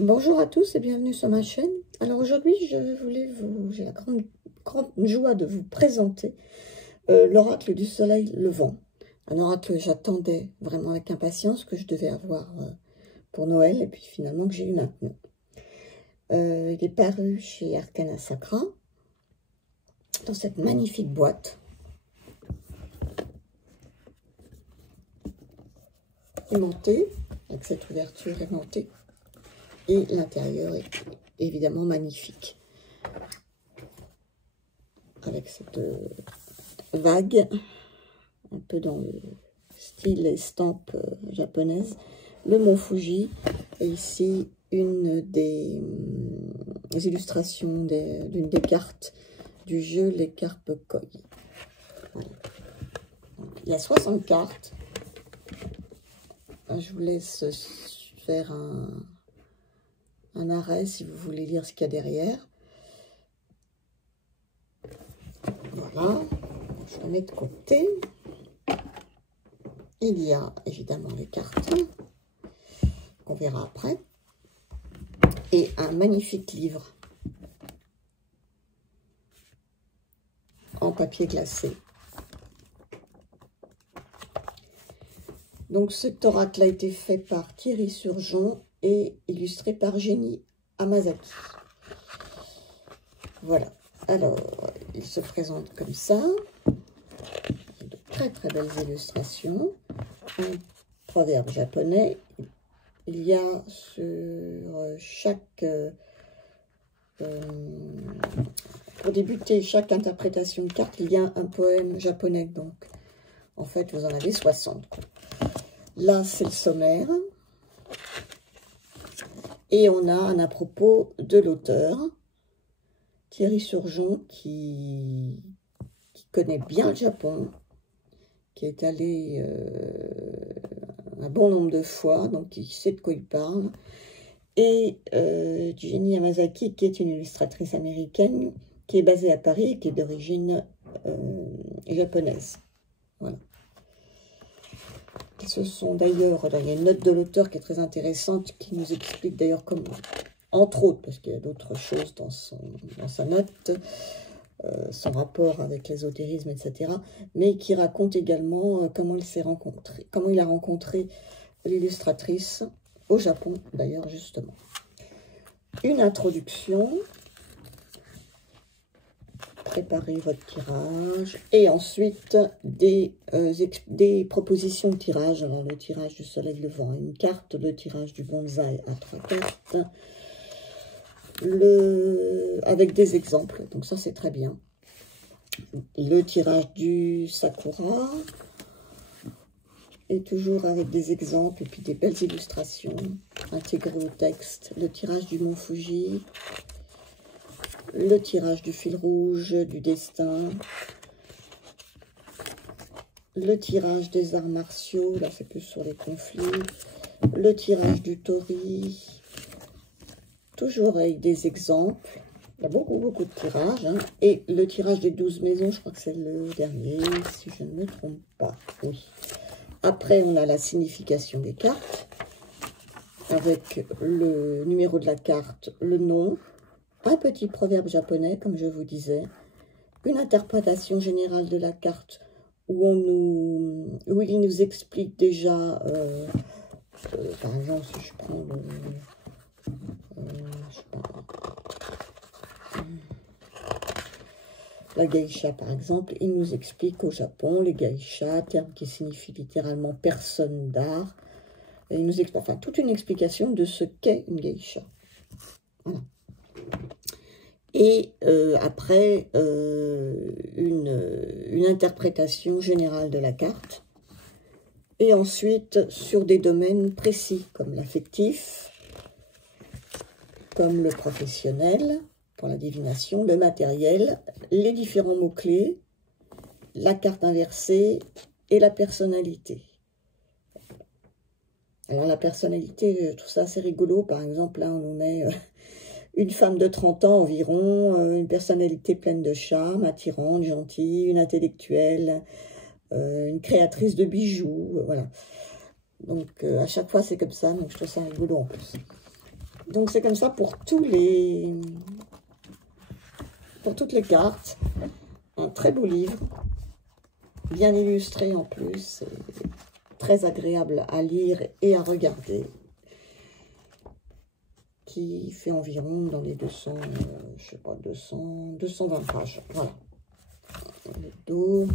Bonjour à tous et bienvenue sur ma chaîne. Alors aujourd'hui, j'ai la grande joie de vous présenter l'oracle du soleil levant. Un oracle que j'attendais vraiment avec impatience, que je devais avoir pour Noël et puis finalement que j'ai eu maintenant. Il est paru chez Arcana Sacra dans cette magnifique boîte. Aimantée, avec cette ouverture aimantée. Et l'intérieur est évidemment magnifique. Avec cette vague, un peu dans le style estampe japonaise. Le mont Fuji. Et ici, une des illustrations d'une des cartes du jeu Les Carpes Koi. Voilà. Donc, il y a 60 cartes. Je vous laisse faire un arrêt si vous voulez lire ce qu'il y a derrière. Voilà, je la mets de côté. Il y a évidemment les cartes qu'on verra après. Et un magnifique livre en papier glacé. Donc cet oracle a été fait par Thierry Surgeon et illustré par Jenny Amazaki. Voilà. Alors, il se présente comme ça. De très très belles illustrations. Un proverbe japonais. Il y a sur chaque... pour débuter chaque interprétation de carte, il y a un poème japonais. Donc, en fait, vous en avez 60. Quoi. Là, c'est le sommaire. Et on a un à propos de l'auteur, Thierry Surgeon, qui connaît bien le Japon, qui est allé un bon nombre de fois, donc qui sait de quoi il parle. Et Jenny Amazaki, qui est une illustratrice américaine, qui est basée à Paris et qui est d'origine japonaise. Voilà. Ce sont d'ailleurs, il y a une note de l'auteur qui est très intéressante, qui nous explique d'ailleurs comment, entre autres, parce qu'il y a d'autres choses dans sa note, son rapport avec l'ésotérisme, etc., mais qui raconte également comment il s'est rencontré, comment il a rencontré l'illustratrice au Japon, d'ailleurs, justement. Une introduction. Préparez votre tirage et ensuite des propositions de tirage. Alors le tirage du soleil levant, une carte, le tirage du bonsaï à 3 cartes, avec des exemples, donc ça c'est très bien. Le tirage du sakura, et toujours avec des exemples et puis des belles illustrations intégrées au texte. Le tirage du mont Fuji. Le tirage du fil rouge, du destin. Le tirage des arts martiaux, là c'est plus sur les conflits. Le tirage du tori. Toujours avec des exemples. Il y a beaucoup de tirages. Hein. Et le tirage des 12 maisons, je crois que c'est le dernier, si je ne me trompe pas. Oui. Après, on a la signification des cartes. Avec le numéro de la carte, le nom. Un petit proverbe japonais, comme je vous disais, une interprétation générale de la carte où il nous explique déjà, par exemple, si je prends la geisha, par exemple, il nous explique au Japon, les geishas, terme qui signifie littéralement personne d'art, et il nous explique, enfin, toute une explication de ce qu'est une geisha. Voilà. Et après, une interprétation générale de la carte. Et ensuite, sur des domaines précis, comme l'affectif, comme le professionnel, pour la divination, le matériel, les différents mots-clés, la carte inversée et la personnalité. Alors, la personnalité, je trouve ça assez rigolo. Par exemple, là, on nous met... une femme de 30 ans environ, une personnalité pleine de charme, attirante, gentille, une intellectuelle, une créatrice de bijoux, voilà. Donc à chaque fois c'est comme ça, donc je trouve ça rigolo en plus. Donc c'est comme ça pour toutes les cartes. Un très beau livre, bien illustré en plus, très agréable à lire et à regarder, qui fait environ dans les 200, je sais pas, 220 pages. Voilà. Le dos,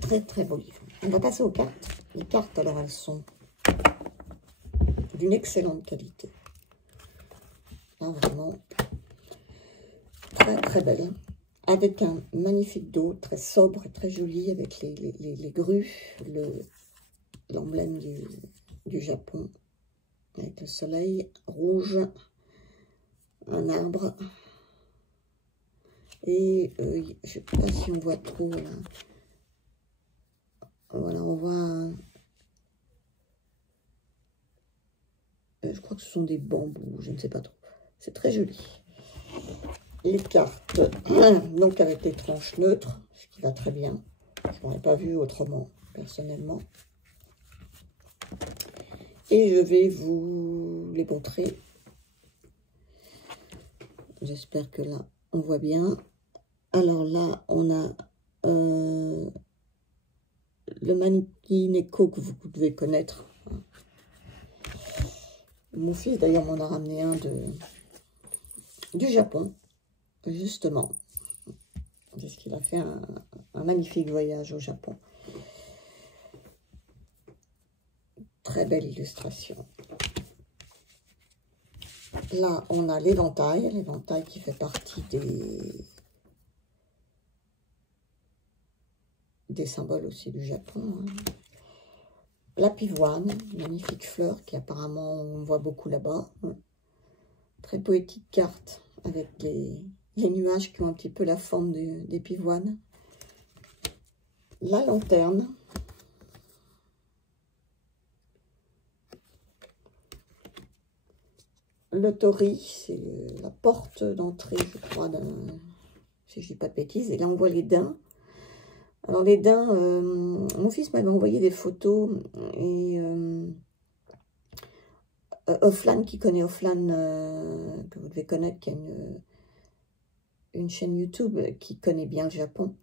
très très beau livre. On va passer aux cartes. Les cartes, alors elles sont d'une excellente qualité. Là, vraiment, très très belle. Avec un magnifique dos, très sobre et très joli, avec les grues, l'emblème du Japon, avec le soleil rouge, un arbre. Et je ne sais pas si on voit trop. Là. Voilà, on voit. Je crois que ce sont des bambous, je ne sais pas trop. C'est très joli. Les cartes, donc avec les tranches neutres, ce qui va très bien. Je n'aurais pas vu autrement, personnellement. Et je vais vous les montrer. J'espère que là, on voit bien. Alors là, on a le Maneki Neko que vous devez connaître. Mon fils, d'ailleurs, m'en a ramené un du Japon, justement. Parce qu'il a fait un magnifique voyage au Japon. Très belle illustration. Là, on a l'éventail qui fait partie des symboles aussi du Japon. Hein. La pivoine, magnifique fleur qui apparemment on voit beaucoup là-bas. Hein. Très poétique carte avec les nuages qui ont un petit peu la forme des pivoines. La lanterne. Le tori, c'est la porte d'entrée, je crois, si je ne dis pas de bêtises. Et là, on voit les daims. Alors, les daims, mon fils m'avait envoyé des photos. Et Offlan, qui connaît Offlan, que vous devez connaître, qui a une chaîne YouTube qui connaît bien le Japon,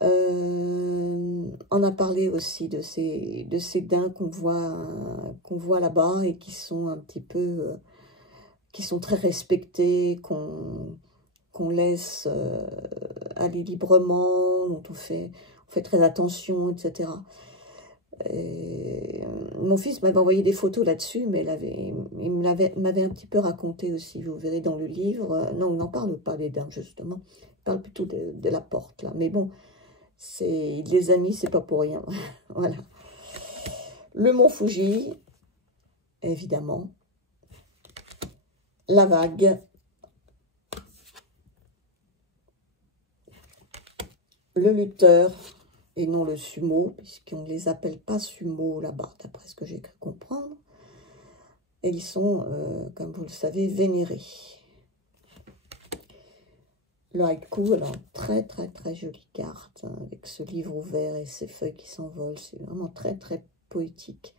on a parlé aussi de ces daims qu'on voit là-bas et qui sont un petit peu... qui sont très respectés, qu'on laisse aller librement, dont on fait très attention, etc. Et mon fils m'avait envoyé des photos là-dessus, mais il m'avait un petit peu raconté aussi, vous verrez dans le livre. Non, on n'en parle pas des daims, justement. Il parle plutôt de la porte, là. Mais bon, il les a mis, c'est pas pour rien. Voilà. Le mont Fuji, évidemment. La vague, le lutteur et non le sumo, puisqu'on ne les appelle pas sumo là-bas, d'après ce que j'ai cru comprendre. Et ils sont, comme vous le savez, vénérés. Le haïku, alors très très très jolie carte, hein, avec ce livre ouvert et ces feuilles qui s'envolent, c'est vraiment très très poétique.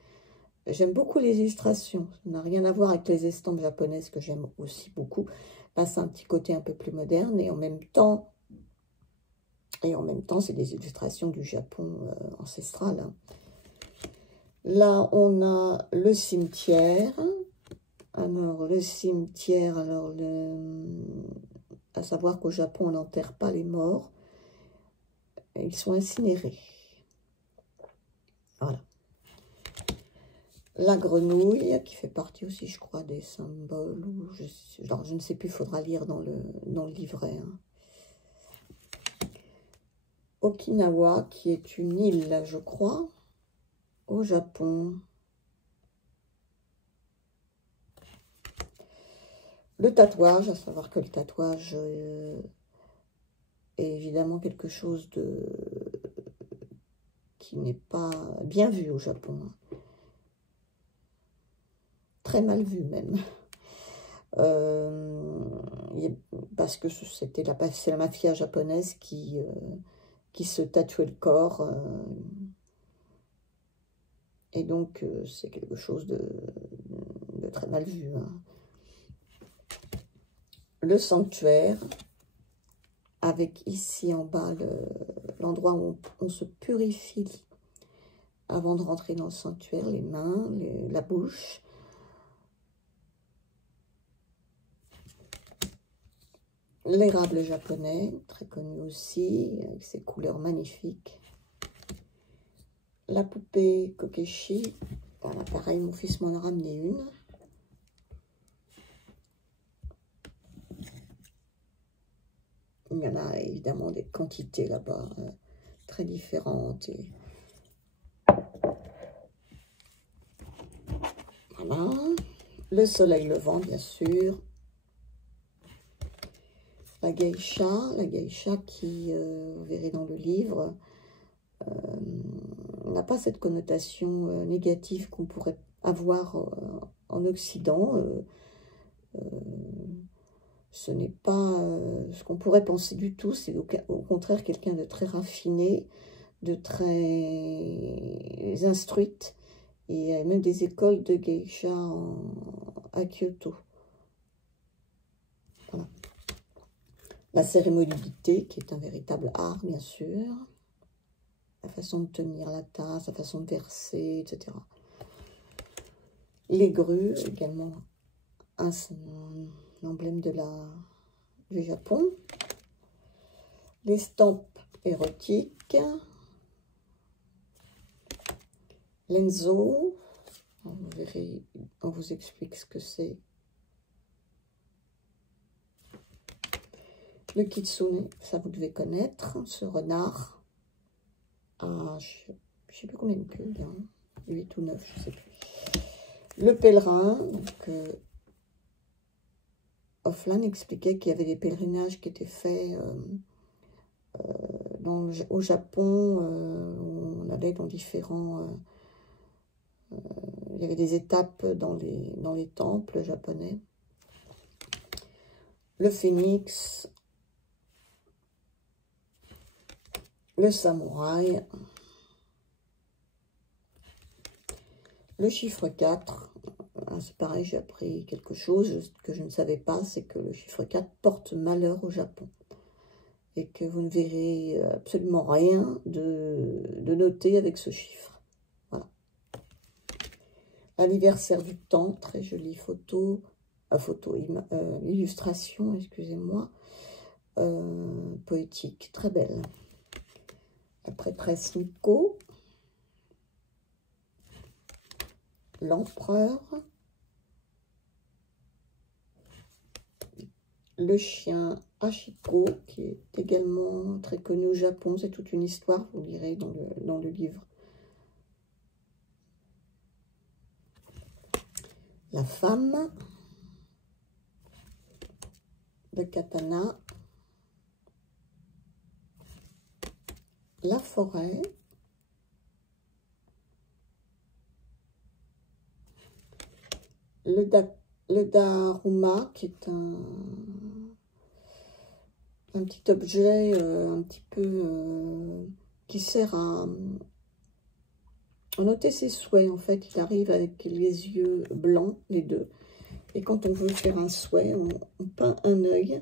J'aime beaucoup les illustrations, ça n'a rien à voir avec les estampes japonaises que j'aime aussi beaucoup. Là, c'est un petit côté un peu plus moderne et en même temps, c'est des illustrations du Japon ancestral. Hein. Là, on a le cimetière. Alors, le cimetière, à savoir qu'au Japon, on n'enterre pas les morts. Ils sont incinérés. Voilà. La grenouille, qui fait partie aussi, je crois, des symboles. Je ne sais plus, il faudra lire dans le livret. Hein. Okinawa, qui est une île, je crois, au Japon. Le tatouage, à savoir que le tatouage est évidemment quelque chose qui n'est pas bien vu au Japon. Très mal vu même. Parce que c'est la mafia japonaise qui se tatouait le corps. Et donc, c'est quelque chose de très mal vu. Hein. le sanctuaire, avec ici en bas l'endroit où on se purifie avant de rentrer dans le sanctuaire, les mains, la bouche. L'érable japonais, très connu aussi, avec ses couleurs magnifiques. La poupée Kokeshi, voilà, pareil, mon fils m'en a ramené une. Il y en a évidemment des quantités là-bas, très différentes. Et... voilà. Le soleil levant, bien sûr. La geisha qui, vous verrez dans le livre, n'a pas cette connotation négative qu'on pourrait avoir en Occident. Ce n'est pas ce qu'on pourrait penser du tout, c'est au contraire quelqu'un de très raffiné, de très instruite, et il y a même des écoles de geisha à Kyoto. Voilà. La cérémonialité, qui est un véritable art, bien sûr. La façon de tenir la tasse, la façon de verser, etc. Les grues, également un emblème du Japon. Les stampes érotiques. L'enzo. Vous verrez, on vous explique ce que c'est. Le kitsune, ça vous devez connaître, ce renard. Ah, je ne sais plus combien de plumes, hein, 8 ou 9, je ne sais plus. Le pèlerin, donc Offline expliquait qu'il y avait des pèlerinages qui étaient faits au Japon, où on allait dans différents... il y avait des étapes dans les temples japonais. Le phénix, le samouraï, le chiffre 4, c'est pareil, j'ai appris quelque chose que je ne savais pas, c'est que le chiffre 4 porte malheur au Japon. Et que vous ne verrez absolument rien de noté avec ce chiffre. Voilà. L'anniversaire du temps, très jolie photo, illustration, excusez-moi, poétique, très belle. La prêtresse Miko, l'empereur, le chien Hachiko, qui est également très connu au Japon, c'est toute une histoire, vous lirez dans le livre. La femme, le katana, la forêt, le daruma, qui est un petit objet un petit peu qui sert à noter ses souhaits. En fait, il arrive avec les yeux blancs, les deux. Et quand on veut faire un souhait, on peint un œil.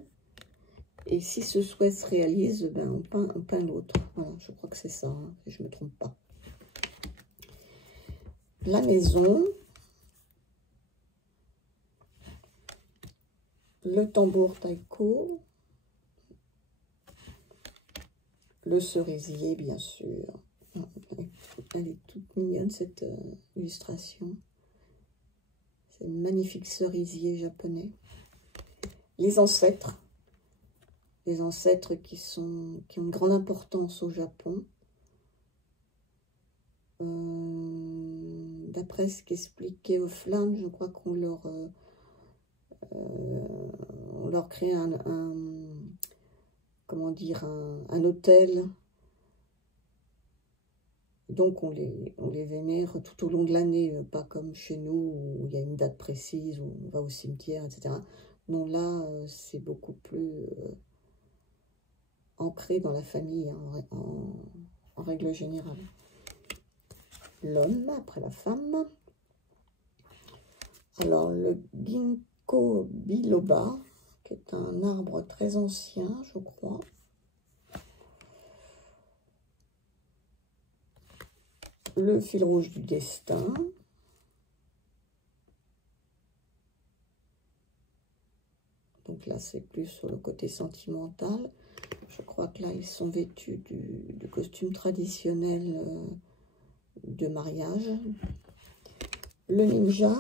Et si ce souhait se réalise, ben on peint l'autre. Voilà, je crois que c'est ça, hein, si je ne me trompe pas. La maison. Le tambour taiko. Le cerisier, bien sûr. Elle est toute mignonne, cette illustration. C'est un magnifique cerisier japonais. Les ancêtres. Les ancêtres qui ont une grande importance au Japon. D'après ce qu'expliquait Offline, je crois qu'on leur crée comment dire, un hôtel. Donc on les vénère tout au long de l'année, pas comme chez nous où il y a une date précise, où on va au cimetière, etc. Non, là, c'est beaucoup plus ancré dans la famille, hein, en règle générale. L'homme, après la femme. Alors, le ginkgo biloba, qui est un arbre très ancien, je crois. Le fil rouge du destin. Donc là, c'est plus sur le côté sentimental. Je crois que là, ils sont vêtus du costume traditionnel de mariage. Le ninja.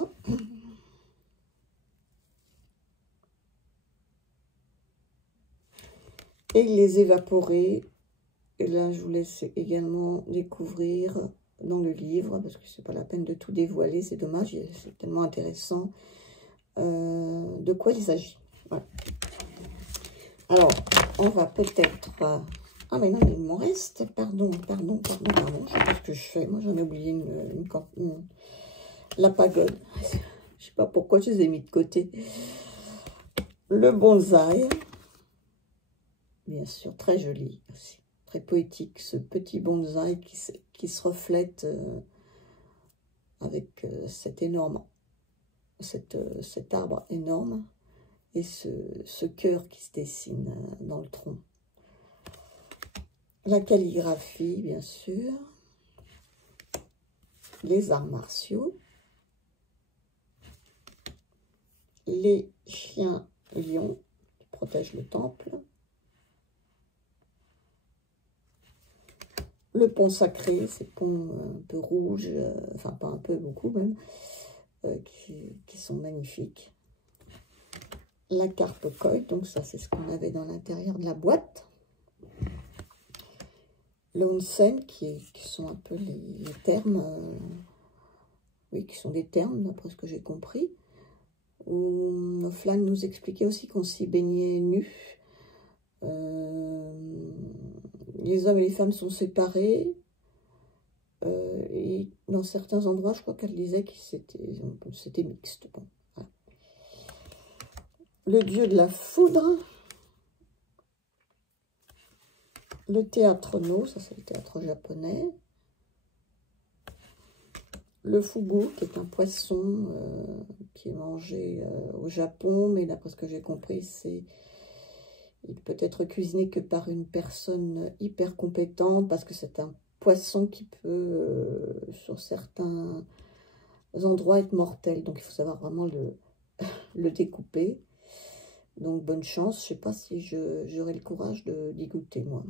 Et les évaporés. Et là, je vous laisse également découvrir dans le livre, parce que c'est pas la peine de tout dévoiler, c'est dommage, c'est tellement intéressant, de quoi il s'agit. Voilà. Alors, on va peut-être... Ah, mais non, mais il m'en reste. Pardon. Je sais pas ce que je fais. Moi, j'en ai oublié la pagode. Je sais pas pourquoi je les ai mis de côté. Le bonsaï. Bien sûr, très joli aussi. Très poétique, ce petit bonsaï qui se reflète avec cet arbre énorme. Et ce cœur qui se dessine dans le tronc. La calligraphie, bien sûr. Les arts martiaux. Les chiens lions qui protègent le temple. Le pont sacré, ces ponts un peu rouges, enfin pas un peu, beaucoup même, qui sont magnifiques. La carpe koi, donc ça c'est ce qu'on avait dans l'intérieur de la boîte. Le onsen, qui sont un peu les termes, oui, qui sont des termes d'après ce que j'ai compris. Où Flan nous expliquait aussi qu'on s'y baignait nus. Les hommes et les femmes sont séparés. Et dans certains endroits, je crois qu'elle disait que c'était mixte. Bon. Le dieu de la foudre, le théâtre no, ça c'est le théâtre japonais, le fugu, qui est un poisson qui est mangé au Japon, mais d'après ce que j'ai compris, il peut être cuisiné que par une personne hyper compétente, parce que c'est un poisson qui peut, sur certains endroits, être mortel, donc il faut savoir vraiment le découper. Donc, bonne chance. Je ne sais pas si j'aurai le courage d'y goûter, moi.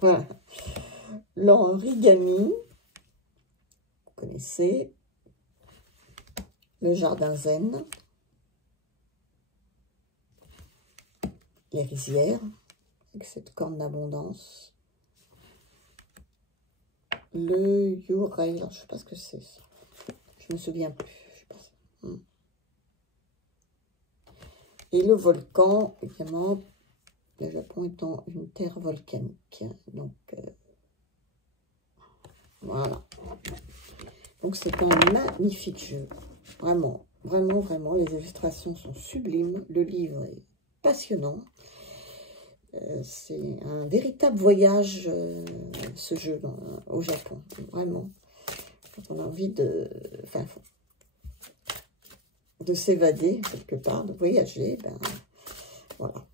Voilà. L'origami. Vous connaissez. Le jardin zen. Les rizières. Avec cette corne d'abondance. Le yurei. Alors, je ne sais pas ce que c'est. Je ne me souviens plus. Je sais pas. Et le volcan, évidemment, le Japon étant une terre volcanique. Donc, voilà. Donc, c'est un magnifique jeu. Vraiment, vraiment, vraiment. Les illustrations sont sublimes. Le livre est passionnant. C'est un véritable voyage, ce jeu au Japon. Vraiment. Quand on a envie de s'évader quelque part, de voyager, ben voilà.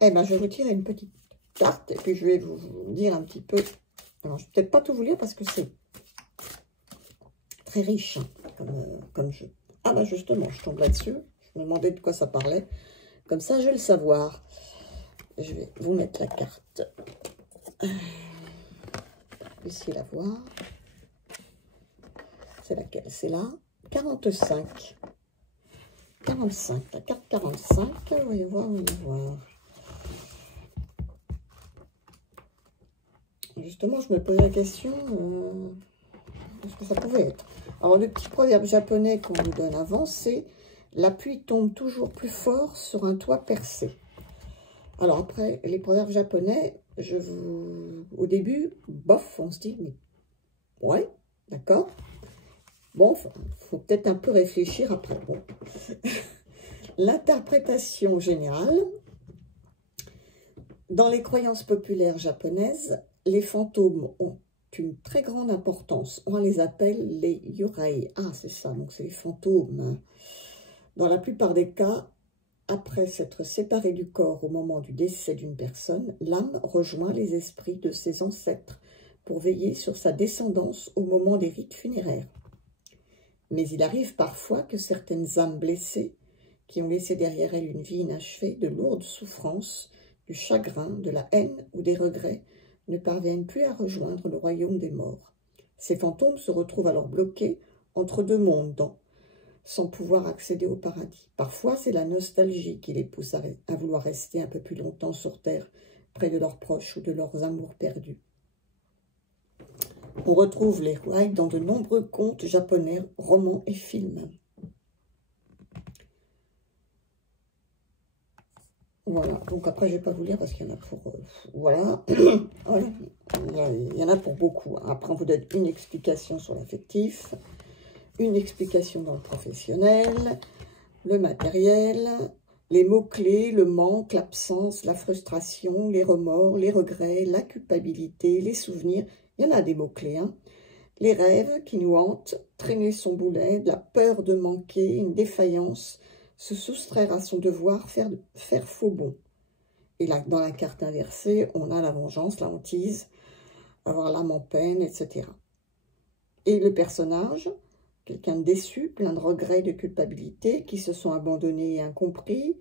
Eh ben, je vais vous tirer une petite carte et puis je vais vous dire un petit peu. Alors, je vais peut-être pas tout vous lire parce que c'est très riche hein, comme jeu. Ah ben justement, je tombe là-dessus. Je me demandais de quoi ça parlait. Comme ça, je vais le savoir. Je vais vous mettre la carte. Vous puissiez la voir. C'est laquelle? C'est là. 45. 45. La carte 45. Voyons voir, voyons voir. Justement, je me posais la question de ce que ça pouvait être. Alors, le petit proverbe japonais qu'on vous donne avant, c'est « La pluie tombe toujours plus fort sur un toit percé ». Alors, après, les proverbes japonais, au début, bof, on se dit « mais ouais, d'accord ». Bon, faut peut-être un peu réfléchir après. Bon. L'interprétation générale, dans les croyances populaires japonaises, les fantômes ont une très grande importance. On les appelle les yurei. Ah, c'est ça, donc c'est les fantômes. Dans la plupart des cas, après s'être séparée du corps au moment du décès d'une personne, l'âme rejoint les esprits de ses ancêtres pour veiller sur sa descendance au moment des rites funéraires. Mais il arrive parfois que certaines âmes blessées, qui ont laissé derrière elles une vie inachevée, de lourdes souffrances, du chagrin, de la haine ou des regrets, ne parviennent plus à rejoindre le royaume des morts. Ces fantômes se retrouvent alors bloqués entre deux mondes, sans pouvoir accéder au paradis. Parfois, c'est la nostalgie qui les pousse à vouloir rester un peu plus longtemps sur Terre, près de leurs proches ou de leurs amours perdus. On retrouve les Huai dans de nombreux contes japonais, romans et films. Voilà, donc après je ne vais pas vous lire parce qu'il y en a pour... voilà. Voilà, il y en a pour beaucoup. Après on vous donne une explication sur l'affectif, une explication dans le professionnel, le matériel, les mots-clés, le manque, l'absence, la frustration, les remords, les regrets, la culpabilité, les souvenirs. Il y en a des mots-clés, hein. Les rêves qui nous hantent, traîner son boulet, de la peur de manquer, une défaillance, se soustraire à son devoir, faire faux bond. Et là, dans la carte inversée, on a la vengeance, la hantise, avoir l'âme en peine, etc. Et le personnage, quelqu'un de déçu, plein de regrets, de culpabilité, qui se sont abandonnés et incompris.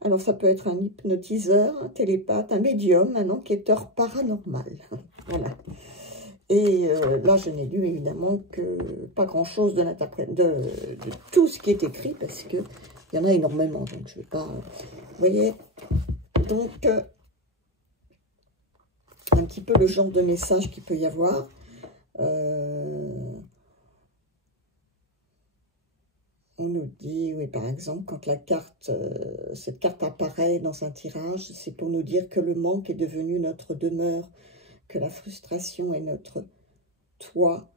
Alors ça peut être un hypnotiseur, un télépathe, un médium, un enquêteur paranormal. Voilà. Et là, je n'ai lu évidemment que pas grand-chose de tout ce qui est écrit, parce qu'il y en a énormément, donc je ne vais pas... Vous voyez? Donc, un petit peu le genre de message qu'il peut y avoir. On nous dit, oui, par exemple, quand la carte, cette carte apparaît dans un tirage, c'est pour nous dire que le manque est devenu notre demeure, que la frustration est notre toit,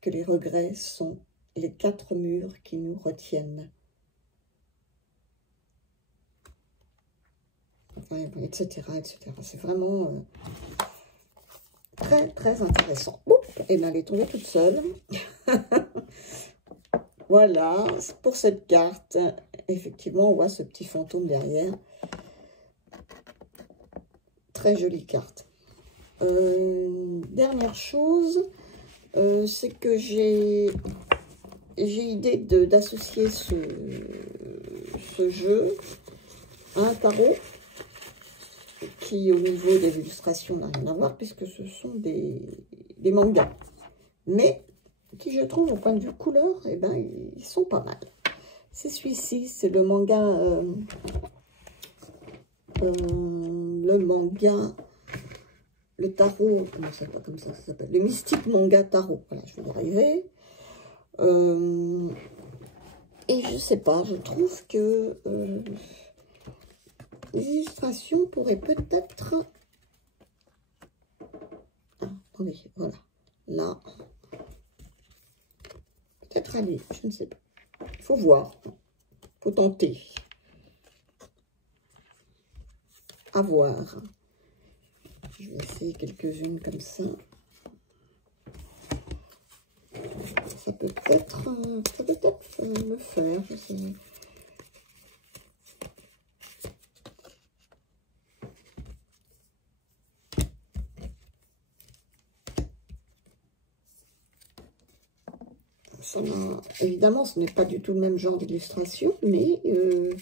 que les regrets sont les 4 murs qui nous retiennent. Etc., etc. C'est vraiment très, très intéressant. Et bien, elle est tombée toute seule. Voilà, pour cette carte. Effectivement, on voit ce petit fantôme derrière. Très jolie carte. Dernière chose, c'est que j'ai idée d'associer ce jeu à un tarot qui, au niveau des illustrations, n'a rien à voir, puisque ce sont des mangas. Mais qui, je trouve, au point de vue couleur, eh ben, ils sont pas mal. C'est celui-ci, c'est le manga... le tarot, comment ça s'appelle, comme ça s'appelle, le mystique manga tarot. Voilà, je vais y arriver. Et je sais pas, je trouve que les illustrations pourraient peut-être... Ah, attendez, voilà. Là. Peut-être aller, je ne sais pas. Il faut voir. Il faut tenter. À voir. Je vais essayer quelques-unes comme ça. Ça peut peut-être le faire, je sais. Évidemment, ce n'est pas du tout le même genre d'illustration, mais je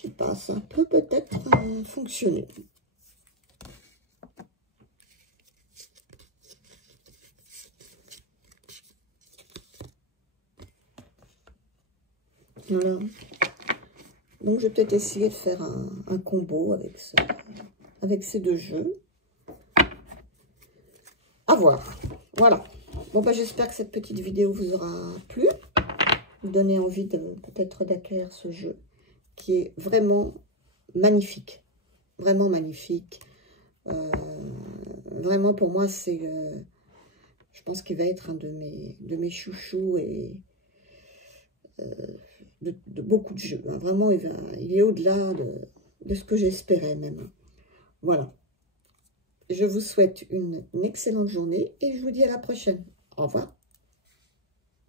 sais pas, ça peut peut-être fonctionner. Voilà. Donc, je vais peut-être essayer de faire un combo avec ces deux jeux. À voir. Voilà. Bon, bah, j'espère que cette petite vidéo vous aura plu. Vous donner envie peut-être d'acquérir ce jeu qui est vraiment magnifique. Vraiment magnifique. Vraiment, pour moi, c'est... je pense qu'il va être un de mes chouchous et... de beaucoup de jeux. Hein. Vraiment, il est au-delà de ce que j'espérais même. Voilà. Je vous souhaite une excellente journée et je vous dis à la prochaine. Au revoir.